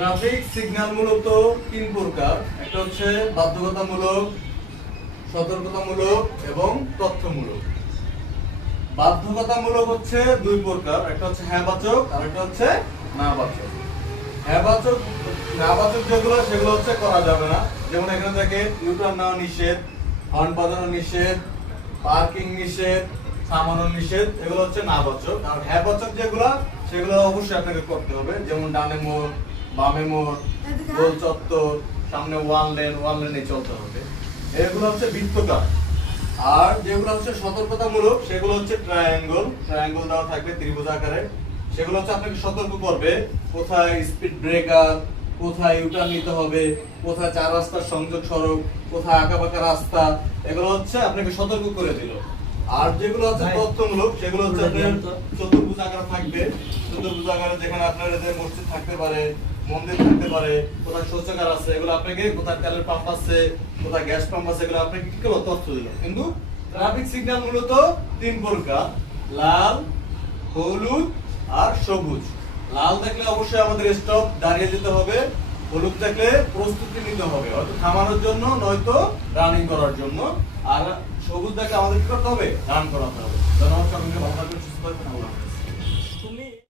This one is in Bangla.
ট্রাফিক সিগন্যাল মূলত তিন প্রকার। একটা হচ্ছে বাধ্যকতামূলক, সতর্কতামূলক এবং তথ্যমূলক। বাধ্যকতামূলক হচ্ছে দুই প্রকার, একটা হচ্ছে হ্যাঁবাচক আর একটা হচ্ছে নাবাচক। হ্যাঁবাচক নাবাচক যেগুলো সেগুলো হচ্ছে করা যাবে না, যেমন এখানে থাকে ইউটার্ন নেওয়া নিষেধ, হর্ন বাজানো নিষেধ, পার্কিং নিষেধ, থামানো নিষেধ, এগুলো হচ্ছে নাবাচক। আর হ্যাঁবাচক যেগুলো সেগুলো অবশ্যই আপনাকে করতে হবে, যেমন ডানে মোড়, বামে মোড়, গোল চত্বর, সামনে ওয়ান লেনে চলতে হবে, এগুলো হচ্ছে বৃত্তকার। আর যেগুলো হচ্ছে সতর্কতামূলক সেগুলো হচ্ছে ট্রায়াঙ্গল দেওয়া থাকবে ত্রিভুজ আকারে। সেগুলো হচ্ছে আপনাকে সতর্ক করবে কোথায় স্পিড ব্রেকার, কোথায় ইউটার্ন নিতে হবে, কোথায় চার রাস্তার সংযোগ সড়ক, কোথায় আঁকাবাঁকা রাস্তা, এগুলো হচ্ছে আপনাকে সতর্ক করে দিল। আর যেগুলো হচ্ছে তথ্যমূলক সেগুলো হচ্ছে আপনার চতুর্ভুজ আকারে থাকবে। চতুর্ভুজ আকারে যেখানে আপনার যে মসজিদ থাকতে পারে, মন্দির থাকতে পারে, কোথায় শৌচাগার আছে, এগুলো আপনাকে কোথায় তেলের পাম্প আছে, কোথায় গ্যাস পাম্প আছে, এগুলো আপনাকে কি করলো তথ্য দিল। কিন্তু ট্রাফিক সিগন্যাল মূলত তিন প্রকার: লাল, হলুদ আর সবুজ। লাল দেখলে অবশ্যই আমাদের স্টপ, দাঁড়িয়ে যেতে হবে। হলুদ দেখলে প্রস্তুতি নিতে হবে, হয়তো থামানোর জন্য নয়তো রানিং করার জন্য। আর সবুজ দেখলে আমাদের কি করতে হবে? রান করাতে হবে। ধন্যবাদ সকলকে, ভালো থাকবেন, সুস্থ থাকবেন, আল্লাহ হাফেজ।